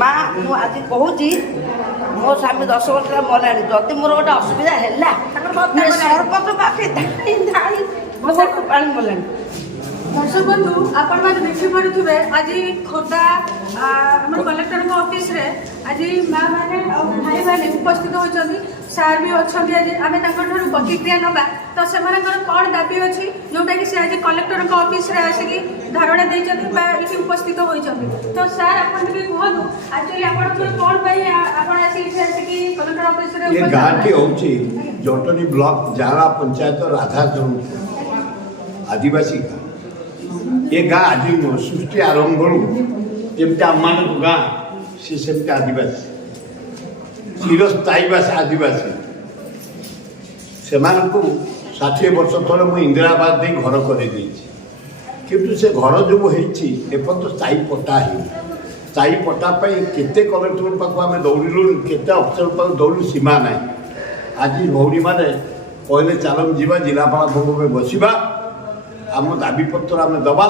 माँ मु आज कहूँ मो स्वामी 10 वर्ष मरला जदि मोर गोटे असुविधा है सरपंच पाखे धाई धाई मो पानी मरला। दर्शक बंधु आपण मैंने देखिपे आज खोर्धा कलेक्टर ऑफिस रे आज माँ मैंने भाई मैंने उपस्थित होती सार भी अच्छा आज आम प्रतिक्रिया नवा तो से कौन दाबी अच्छी जोटा कि आज कलेक्टर ऑफिस रे आसिकी धारणा देती उपस्थित होती तो सार आप कहूँ एक्चुअली आप कौन आसिकी कलेक्टर ऑफिस रे ये गाँव की होची जटनी ब्लॉक जारा पंचायत राधाचरण आदिवासी का ये गाँ आज सृष्टि आरंभ जमी आम गाँ सी सेमती आदिवासी चिरस्थायीवासी आदिवासी से 60 वर्ष तले मुझे इंदिराबाद दे घर कर किंतु से घर जो होती स्थायी पट्टा है स्थायी पट्टा केते कलेक्टर पाक आम दौड़ू केते अफसर पाक दौड़ू सीमा ना आज भौणी मैंने कहले चल जा जिलापाल भोग में बसवा आम दाबी पत्र आम दबा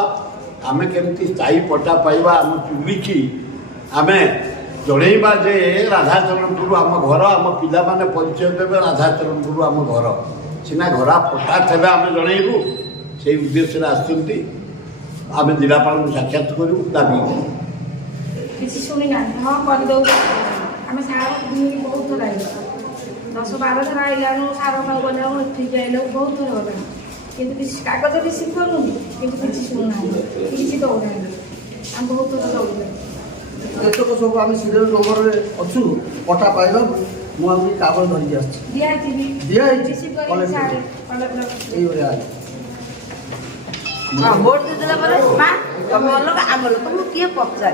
आम केमती स्थायी पट्टा पाइबा आम चुलिकी आम जनइबा जे राधाचरणपुर आम घर आम पिला माने परिचय देवे राधाचरणपुर आम घर सीना घरा पट्टा थे आम जनइबू से उद्देश्य आसुच्च आम जिलापाल साक्षात करूँ दाबी हाँ करदे आम सार बहुत थर 10-12 थर आइलानु सार गला ठीक आइल बहुत थर गला कि कागज रिसीव करूँ कि शुणुना कि दौना आम बहुत थर दौड़ एतक सब आम सीरियल नंबर अच्छु पटा पाइबा मुझे कागज धरिकी भोट देदेला माँ तुम अलग आम अलग तुमको किए पचार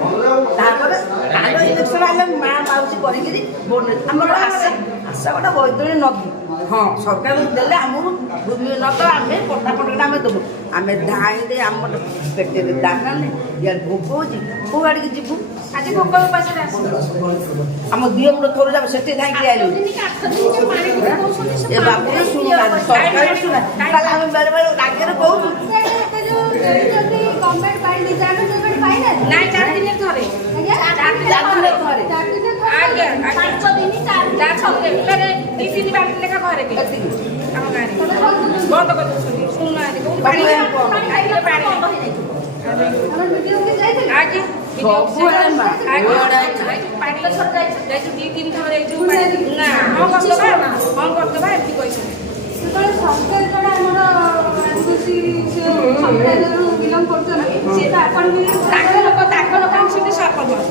इलेक्शन आम माँ माउसी करी भोट आम आशा आशा गोटे बैतरणी नदी हाँ सरकार देले आमको भूमि न तो आम पट्टा खंडा आम देवु आम धाई दे आम पेटे दाना नहीं या भोक हो कौ आड़ की जीवु आज भोक उपास आम दिए मुड़ थोड़ा जाब से धाई आइलु ए बाबू शुणुना सरकार शुणा आम बेले बेले रागे कहूँ गवर्नमेंट पाई नहीं 4 दिन थरे 5 दिन 2 दिन बाटी लेखा घर के आम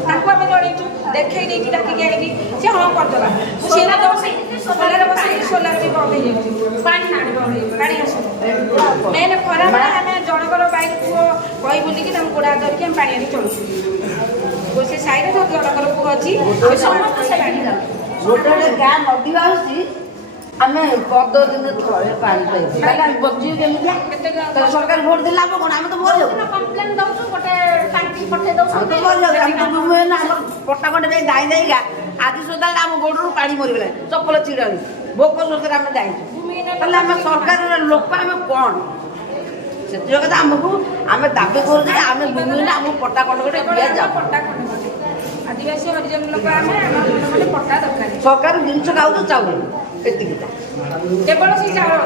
गाँव बंद कर देखे डाकिक आएगी सी हाँ करदेगा सोलार बस सोलार भी बंद हो पानी आस मेन खरा आम जनकर बैक पुओ कही बुलिकी गोड़ा धरिकी आम पानी चलु से साइड जनकर पुओ अच्छी गोटे गाँ नदी आसी आम 15 दिन थोड़े पानी पाइबा बची केमी सरकार भोट देला कौन आम तो मर कम्प्लेन दौर गोटे टांकी पठे पट्टा खंडे दाई दाइका आज सुधा आम गोड़ू पानी मरीगला चप्पल चिड़ानी भोक शोषे आम जाइए आम सरकार लोक आम कौन से आमको आम दाबी करूँ आम भूमि आम पट्टा खंड गोटे दिया जा पट्टा खंड आदिवासी हरिजन लोक आम पट्टा दरकार सरकार जिनस खाऊ चाउल एतिकटा केवल से चाउल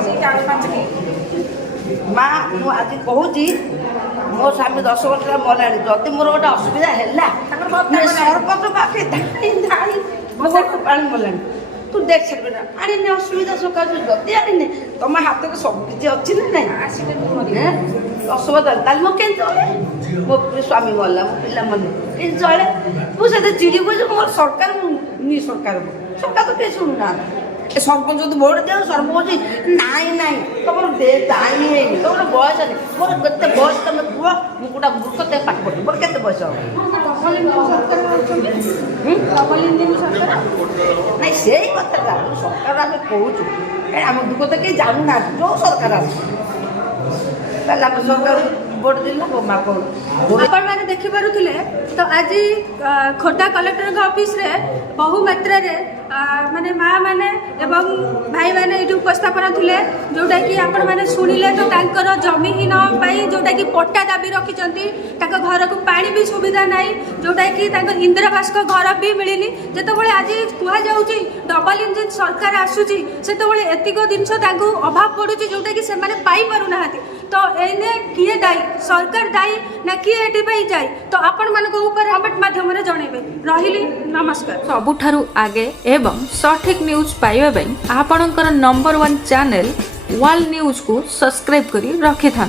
5 किलो माँ मु आज कहूँ मो स्वामी 10 वर्ष मरला जदि मोर गोटे असुविधा है सरपंच पाखे धाई धाई मो पानी मरला तू देख सकते आने असुविधा सकाशे जदि आने तुम हाथ को सब किसी अच्छी ना ना असुविधा ताल मो के चले मो स्वामी मरला मो पिला मरले के चले मुझे चिड़ी को मोर सरकार सरकार सरकार तो किए शुणुना सरपंच तो भोट दिया सरपंच नाई नाई तुम दे दाई है तुम बयस नहीं मोर के बयस तुम कह मुझे मूर्ख ते पाठ पढ़ी मोर के बयस नहीं से कथा सरकार आम कहूँ आम दुख तो कहीं जानू ना जो सरकार आम सरकार भोट दिल माँ आपण मैंने देखिपे तो आज खोर्धा कलेक्टर ऑफिस रे बहु मात्रा रे माने माँ मैंने एवं भाई मैंने ये उपस्थापन थे जोटा कि आपण मैंने शुणिले तो तांकर जमीहीन जोटा कि पट्टा दाबी रखिंट घर को पानी भी सुविधा ना जोटा कि इंदिरा आवास घर भी मिलनी जिते आज कहुच्छी डबल इंजिन सरकार आसूची से एतिक जिनस अभाव पड़ू जोटा कि पाई पारुना तो एने किए दायी सरकार दायी ना किए एटी जाए तो आपण मान कमेंट माध्यम जनइबे रही नमस्कार। सबुठारु आगे एवं सठिक न्यूज पाइबा आपणकर नंबर 1 चैनल वर्ल्ड न्यूज को सब्सक्राइब करी रखि था।